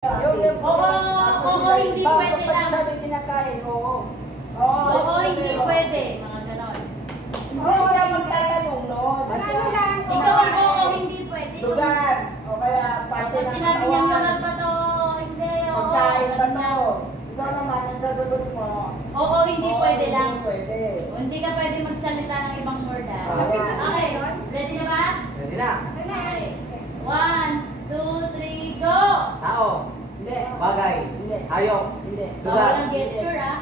Oo, hindi pwede lang. Sabi kinakain, oo. Oo, hindi pwede. Mga ganon. Hindi siya magtatanong, no? Ikaw ang oo, hindi pwede. Lugar. O kaya pati Pag ng sinabi niyang lugar ba to, hindi, oo. pagkain ba to? Ikaw naman, ang sasagot mo. Oo, hindi pwede lang. Hindi pwede. Hindi ka pwede magsalita ng ibang word. Okay, ready na ba? Ready na. Okay. 1, 2, 3, go! Tao. Hindi. Bagay. Hindi. Hayop. Hindi. Lugar. Walang gesture, ah.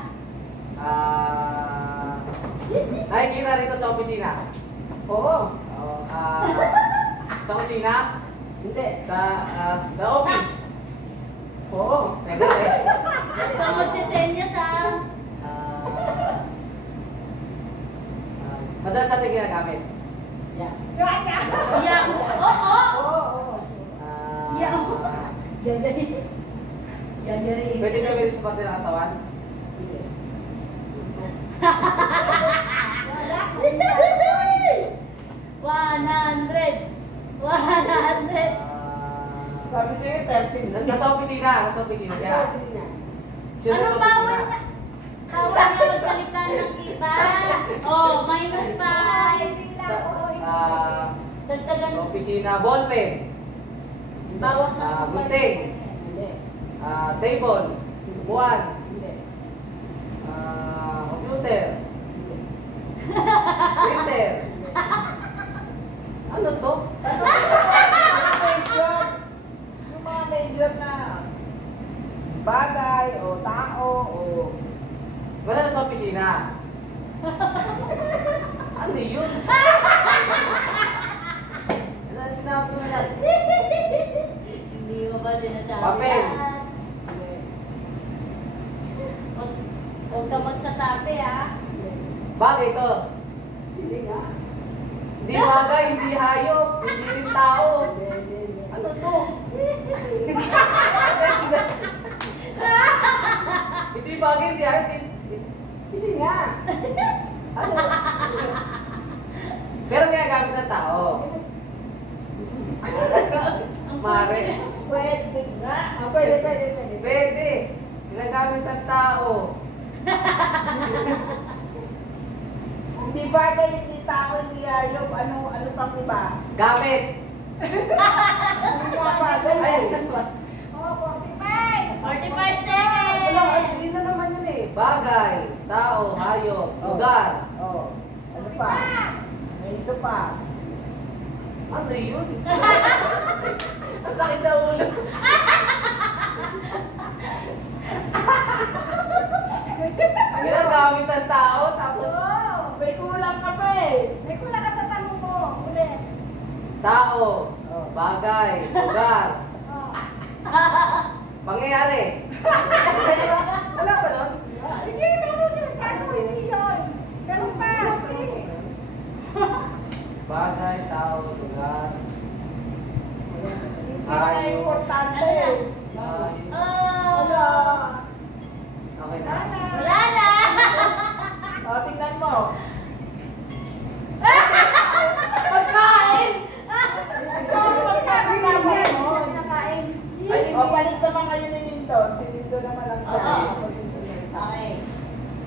Nakikita rito sa opisina. Oo. Sa opisina? Hindi. Sa office? Oo. Pwede rin. Ikaw magsisenya sa... Madalas natin ginagamit. Yeah. Yeah. Oo! Yeah. Yayari. Yayari. Pwede gawin sa parte ng katawan? Hindi. 100. Sabi sa'yo, 13. Nasa opisina. Nasa opisina siya. Siya nasa Anong bawal opisina. na? Bawal na magsalita ng iba. Oh, minus 5. Dagdagan. Sa opisina, ballpen. Bawas na. Gunting. Table. Buwan. Computer. Printer. Ano to? Yung mga major na bagay o tao o... Wala na sa opisina. Ano yun? Ano sinabi mo na? Hindi mo ba sinasabi? Papel. Huwag ka magsasabi, ah. Bagay to. Hindi nga. Hindi bagay, hindi hayop, hindi rin tao. Ano to? Hindi bagay, hindi hayop, hindi nga. Ano? Pero ginagamit ng tao. Mare. Pwede nga. Pwede. Pwede. Ginagamit ng tao. Hindi bagay, hindi tao, hindi hayop. Ano pang iba? Gamit. Hindi nga bagay. Ay, 45 wala, seconds! isa naman yun eh. Bagay, tao, hayop, lugar. Oh. Ano pa? May isa pa. Ano yun? Ang sakit sa ulo. Ginagamit ng tao, tapos May kulang ka pa eh. tao, bagay, lugar, pangyayari. Wala ba nun? Bagay, tao, lugar, Hindi na importante. Oh! Okay na. Wala na! O, tingnan mo. Pagkain! Ikaw ang magkakasama mo. Ay, O, balik naman kayo ni Lindon. Si Lindon naman ang Oo. ako susunod. Okay.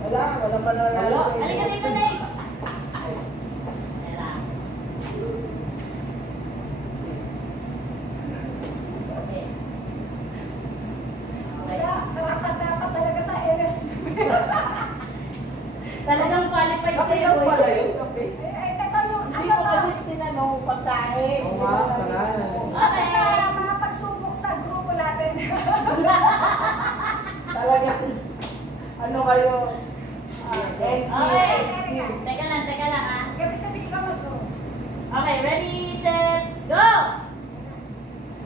Wala pa na Wala. Halika dito, Nates! Tara. Okay. Talagang qualified Kape kayo, lang boy. pala yun, kape. Hindi ko kasi tinanong pagkain. Oo nga, pala. Talagang, ano kayo? Okay. NCST. Teka lang, ah. Okay, ready, set, go!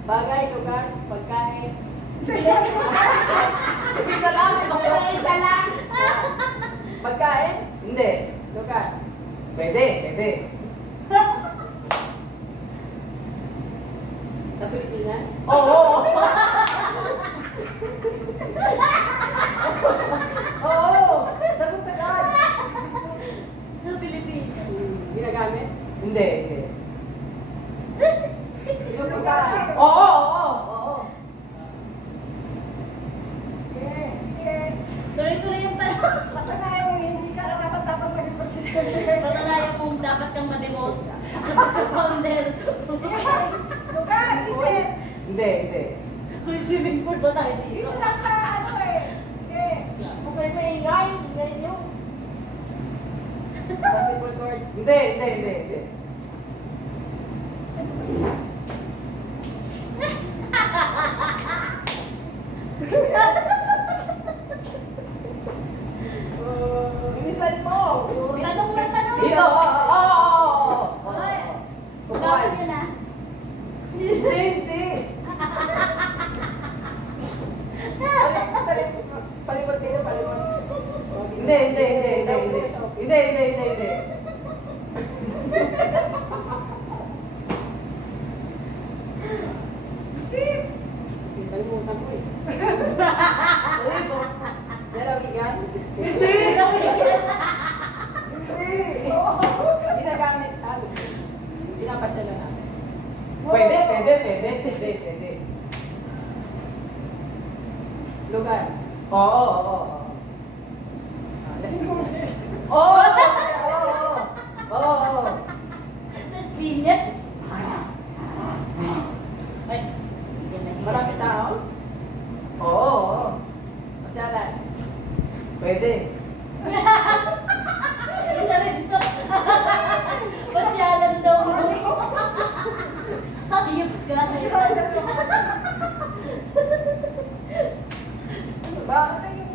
Bagay, lugar, pagkain. Isa lang, isa lang. Pagkain? Hindi. Lugar. Pwede. Sa Pilipinas? Oo. Oo! Sagot agad! Sa Pilipinas. Ginagamit? Hindi. Yung pagkain. Oo! Founder. Lugar, isip. Hindi, hindi. May swimming pool ba tayo dito? Dito lang sa ano eh. Kung may maingay, ingay nyo. Basketball court. Hindi, hindi, hindi, hindi. Inisan mo. Tanong na tanong. Dito, oo. Ay, Upuan. dapat yun ah. Hindi, hindi. Palibot dito, palibot. Hindi, hindi, hindi, hindi, hindi. Hindi, hindi, hindi, hindi. Isip. Kalimutan ko eh. Uy, po. Lalawigan? Hindi. Ginagamit talo. Pinapasya na natin. Pwede, pwede, pwede, pwede, pwede. Lugar. Oo, oo, oo. Let's see. Oo, oo, oo. Las Piñas. Ay, Marami tao? Oo, oo. Pasyalan. Pwede. isa rin to. Pasyalan daw mo. Ayop ka. Ano ba? Kasi yung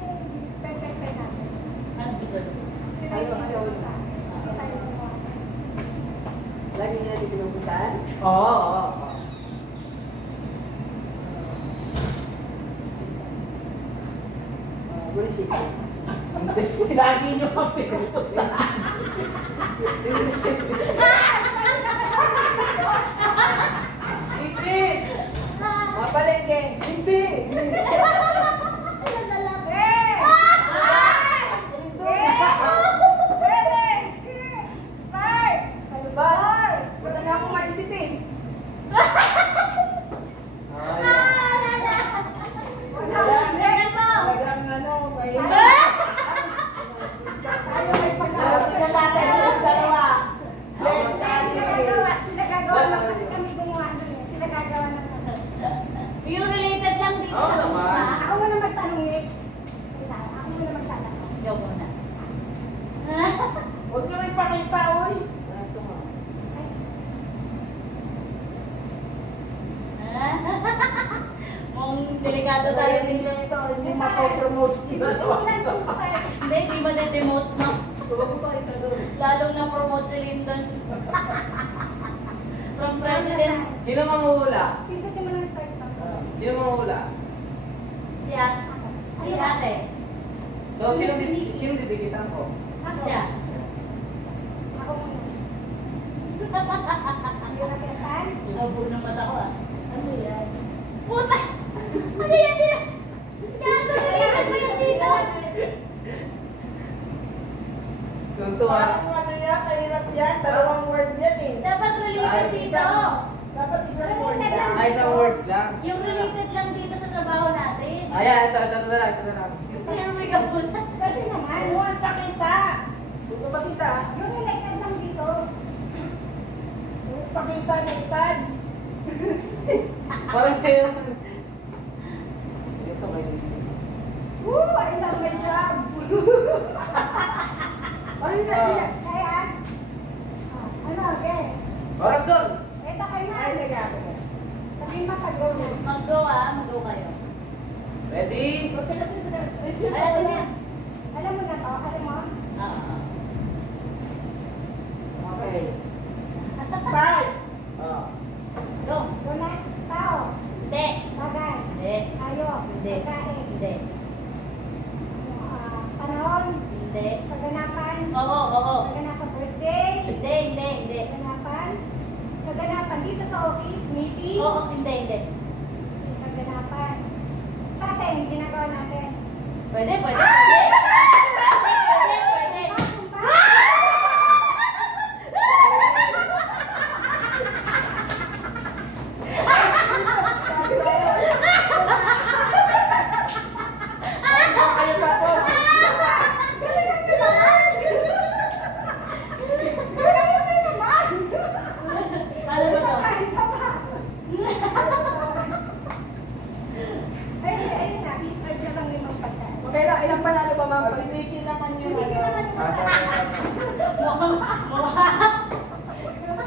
pen-pen natin. Ano gusto mo? Sinabi ko sa akin. Kasi tayo gumawa. Lagi niya natin pinupuntahan? Oo, oo, oo. Munisipyo. Hindi. Lagi nyo kang pinupuntahan. Isip! Mapalengke. Hindi. Ano ba? Wala na akong maisip eh. Talagang ano, may... Tayo may pagkakasya na natin yung dalawa. Sila gagawa lang kasi kami gumawa nun eh. Sila gagawa ng ano. Yung related lang dito Oo sa naman. kusma. Ako muna magtanong next. Ako muna magtanong. Ikaw muna. Huwag nyo ipakita, uy. Ito nga. Mong delikado tayo Hindi dito. ito, hindi mapopromote. Unang two stars. Hindi, di ba na-demote no? Huwag mo pa ito doon. Lalong na-promote si Lyndon. From president. Sino manguhula? Pindutin mo ng start pa. Sino manguhula? Si ate. So, sino didikitan ko? Ako. Siya. Ako muna. Ang ginagataan. Labo ng mata ko ah. Ano yan? Puta! Ano yan din? Gago, related mo yan dito. Tuntua. Parang ano yan, kahirap yan. Dalawang word yan eh. Dapat related dito. Dapat isang word lang. Ay, isang word lang. Yung related lang dito sa trabaho natin. Ayan, ito na lang, ito na lang. Here we go, puta. Pwede naman. Ano ang pakita? Huwag mo pakita. Yung elected lang dito. Yung pakita ng itan. Parang kayo. Ito kayo. Woo! I love my job. Ay, hindi. Kaya? Ano, okay. Oras doon. Ito kayo na. Ay, nag-ako. Sabihin mo pag-go na. Mag-go ah, mag-go kayo. Ready? Ay, ate niya. Alam mo na to? Alam mo? Oo. Okay. Start. Oh. Go. Go na. Tao. Hindi. Bagay. Hindi. Hayop. Hindi. Pagkain. Hindi. Panahon. Hindi. Kaganapan. Oo. Kaganapan birthday. Hindi. Kaganapan. Kaganapan dito sa office. Meeting. Oo, hindi. Kaganapan. Sa atin, ginagawa natin. Pwede. Pwede. Kayo tapos. panalo pa, ma'am. Si Vicky naman yung Hindi ka ano. naman Ate, mukha.